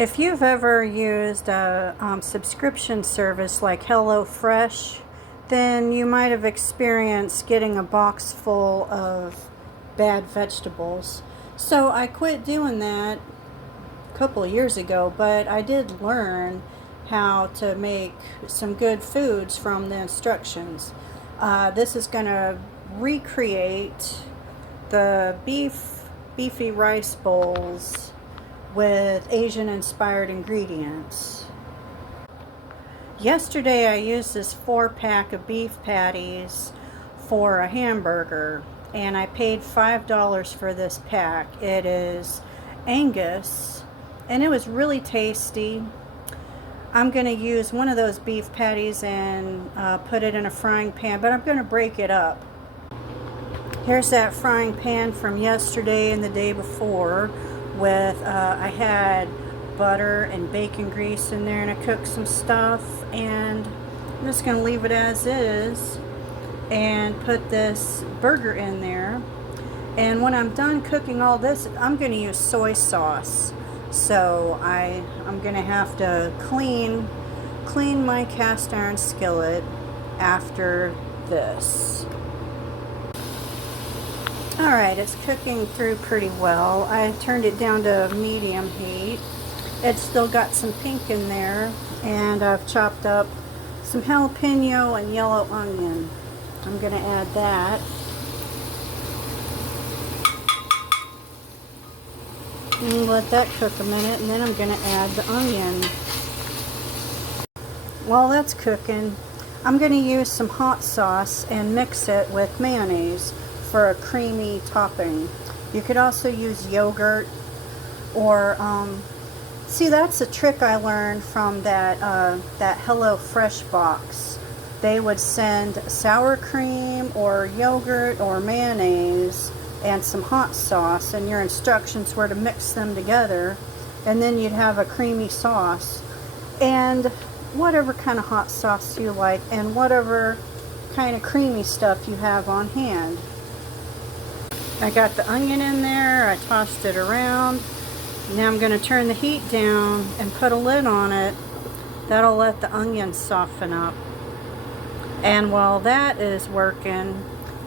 If you've ever used a subscription service like HelloFresh, then you might have experienced getting a box full of bad vegetables. So I quit doing that a couple of years ago, but I did learn how to make some good foods from the instructions. This is going to recreate the beefy rice bowls with Asian inspired ingredients. Yesterday I used this 4-pack of beef patties for a hamburger, and I paid $5 for this pack. It is Angus, and it was really tasty. I'm going to use one of those beef patties and put it in a frying pan, but I'm going to break it up. Here's that frying pan from yesterday and the day before with, I had butter and bacon grease in there, and I cooked some stuff, and I'm just going to leave it as is and put this burger in there. And when I'm done cooking all this, I'm going to use soy sauce. So I'm going to have to clean my cast iron skillet after this. Alright, it's cooking through pretty well. I turned it down to medium heat. It's still got some pink in there, and I've chopped up some jalapeno and yellow onion. I'm going to add that. And let that cook a minute, and then I'm going to add the onion. While that's cooking, I'm going to use some hot sauce and mix it with mayonnaise for a creamy topping. You could also use yogurt, or see, that's a trick I learned from that HelloFresh box. They would send sour cream or yogurt or mayonnaise and some hot sauce, and your instructions were to mix them together, and then you'd have a creamy sauce. And whatever kind of hot sauce you like, and whatever kind of creamy stuff you have on hand. I got the onion in there, I tossed it around. Now I'm going to turn the heat down and put a lid on it. That'll let the onion soften up. And while that is working,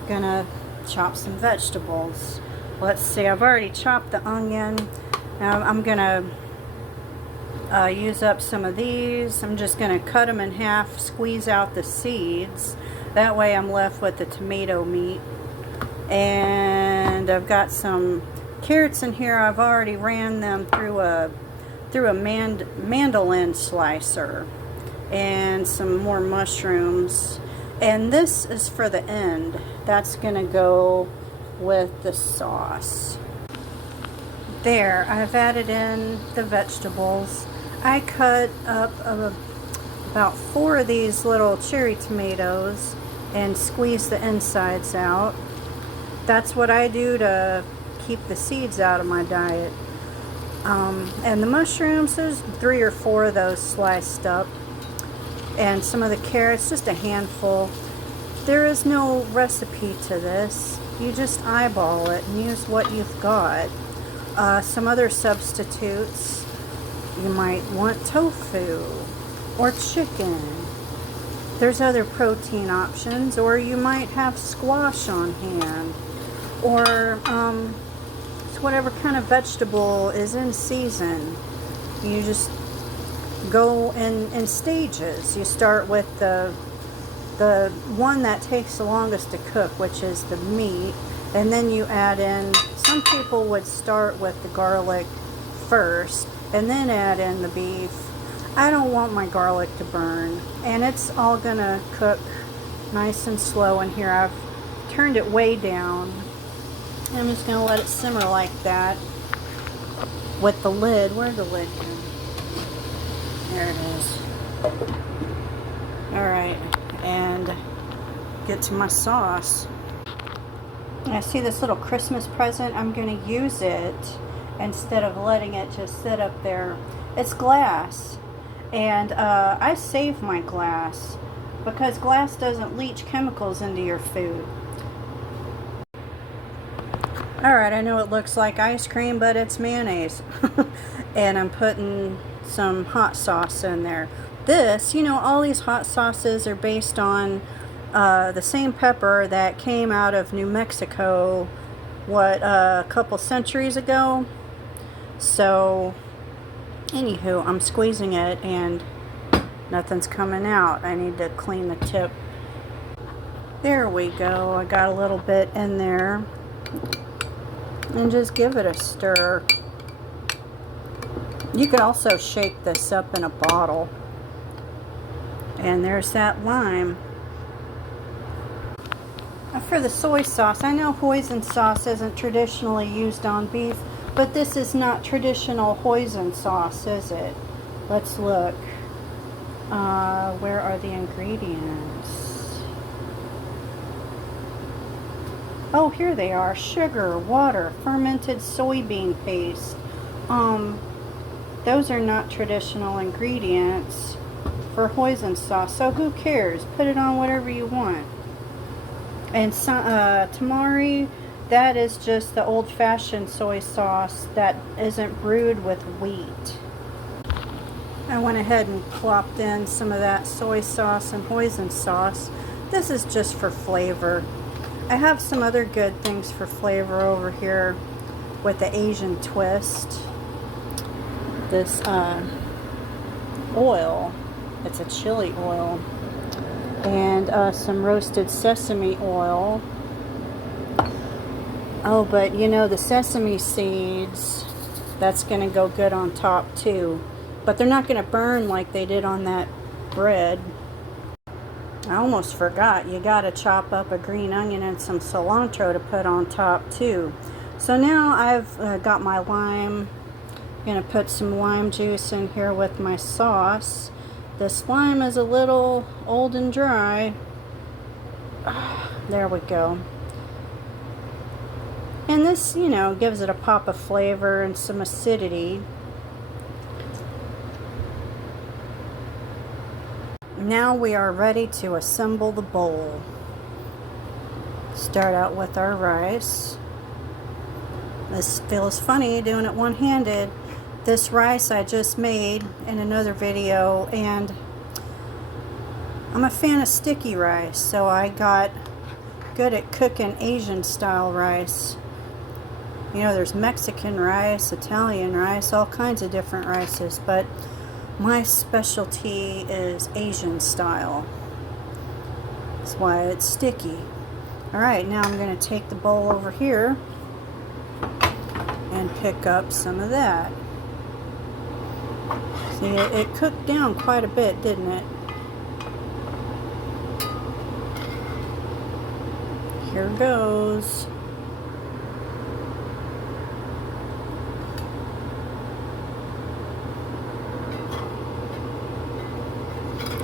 I'm going to chop some vegetables. Let's see, I've already chopped the onion. Now I'm going to use up some of these. I'm just going to cut them in half, squeeze out the seeds. That way I'm left with the tomato meat. And I've got some carrots in here. I've already ran them through a mandolin slicer, and some more mushrooms. And this is for the end. That's gonna go with the sauce. There, I've added in the vegetables. I cut up about 4 of these little cherry tomatoes and squeeze the insides out. That's what I do to keep the seeds out of my diet. And the mushrooms, there's 3 or 4 of those sliced up. And some of the carrots, just a handful. There is no recipe to this. You just eyeball it and use what you've got. Some other substitutes, you might want tofu or chicken. There's other protein options, or you might have squash on hand. Or whatever kind of vegetable is in season. You just go in stages. You start with the one that takes the longest to cook, which is the meat, and then you add in, some people would start with the garlic first and then add in the beef. I don't want my garlic to burn, and it's all gonna cook nice and slow in here. I've turned it way down. I'm just going to let it simmer like that with the lid. Where'd the lid go? There it is. Alright, and get to my sauce. I see this little Christmas present. I'm going to use it instead of letting it just sit up there. It's glass, and I save my glass because glass doesn't leach chemicals into your food. Alright, I know it looks like ice cream, but it's mayonnaise. and I'm putting some hot sauce in there. This, you know, all these hot sauces are based on the same pepper that came out of New Mexico, a couple centuries ago. So, anywho, I'm squeezing it and nothing's coming out. I need to clean the tip. There we go. I got a little bit in there. And just give it a stir. You could also shake this up in a bottle. And there's that lime. For the soy sauce, I know hoisin sauce isn't traditionally used on beef, but this is not traditional hoisin sauce, is it? Let's look. Where are the ingredients? Oh, here they are. Sugar, water, fermented soybean paste. Those are not traditional ingredients for hoisin sauce, so who cares? Put it on whatever you want. And tamari, that is just the old-fashioned soy sauce that isn't brewed with wheat. I went ahead and plopped in some of that soy sauce and hoisin sauce. This is just for flavor. I have some other good things for flavor over here with the Asian twist. This oil, it's a chili oil, and some roasted sesame oil. Oh, but you know, the sesame seeds, that's going to go good on top too. But they're not going to burn like they did on that bread. I almost forgot, you got to chop up a green onion and some cilantro to put on top too. So now I've got my lime. I'm going to put some lime juice in here with my sauce. This lime is a little old and dry. There we go. And this, you know, gives it a pop of flavor and some acidity. Now we are ready to assemble the bowl. Start out with our rice. This feels funny doing it one-handed. This rice I just made in another video, and I'm a fan of sticky rice, so I got good at cooking Asian style rice. You know, there's Mexican rice, Italian rice, all kinds of different rices, but my specialty is Asian style. That's why it's sticky. Alright, now I'm going to take the bowl over here and pick up some of that. See, it cooked down quite a bit, didn't it? Here goes.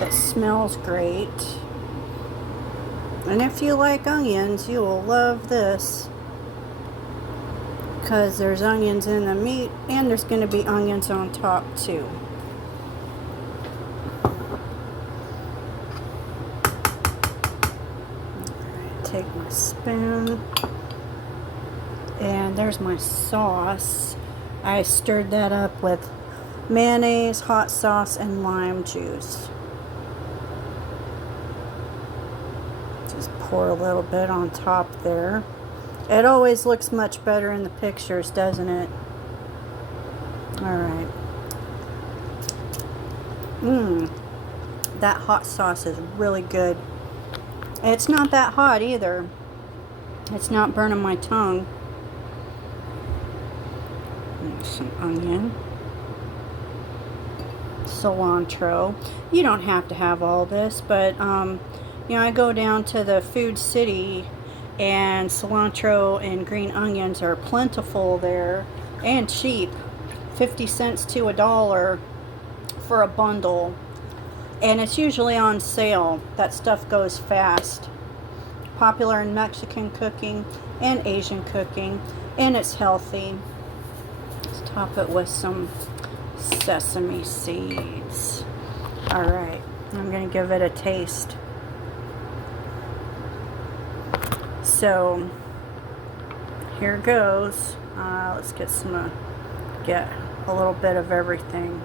It smells great. And if you like onions, you will love this. Because there's onions in the meat, and there's going to be onions on top too. Take my spoon, and there's my sauce. I stirred that up with mayonnaise, hot sauce, and lime juice. Just pour a little bit on top there. It always looks much better in the pictures, doesn't it? Alright. That hot sauce is really good. It's not that hot either. It's not burning my tongue. Some onion. Cilantro. You don't have to have all this, but you know, I go down to the Food City, and cilantro and green onions are plentiful there and cheap. 50 cents to $1 for a bundle. And it's usually on sale. That stuff goes fast. Popular in Mexican cooking and Asian cooking. And it's healthy. Let's top it with some sesame seeds. Alright, I'm going to give it a taste. So, here goes. Let's get some, a little bit of everything.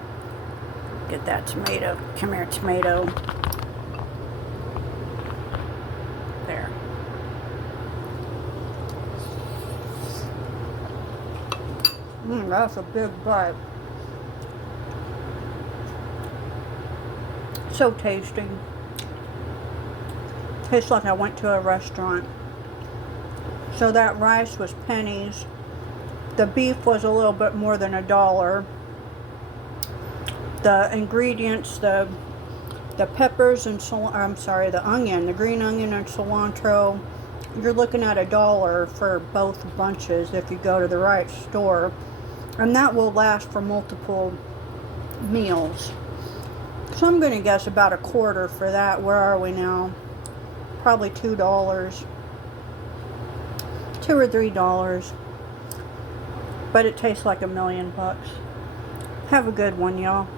Get that tomato. Come here, tomato. There. That's a big bite. So tasty. Tastes like I went to a restaurant. So that rice was pennies. The beef was a little bit more than $1. The ingredients, the peppers and the onion, the green onion and cilantro, you're looking at $1 for both bunches if you go to the right store. And that will last for multiple meals. So I'm going to guess about $1/4 for that. Where are we now? Probably $2. $2 or $3. But it tastes like $1,000,000. Have a good one, y'all.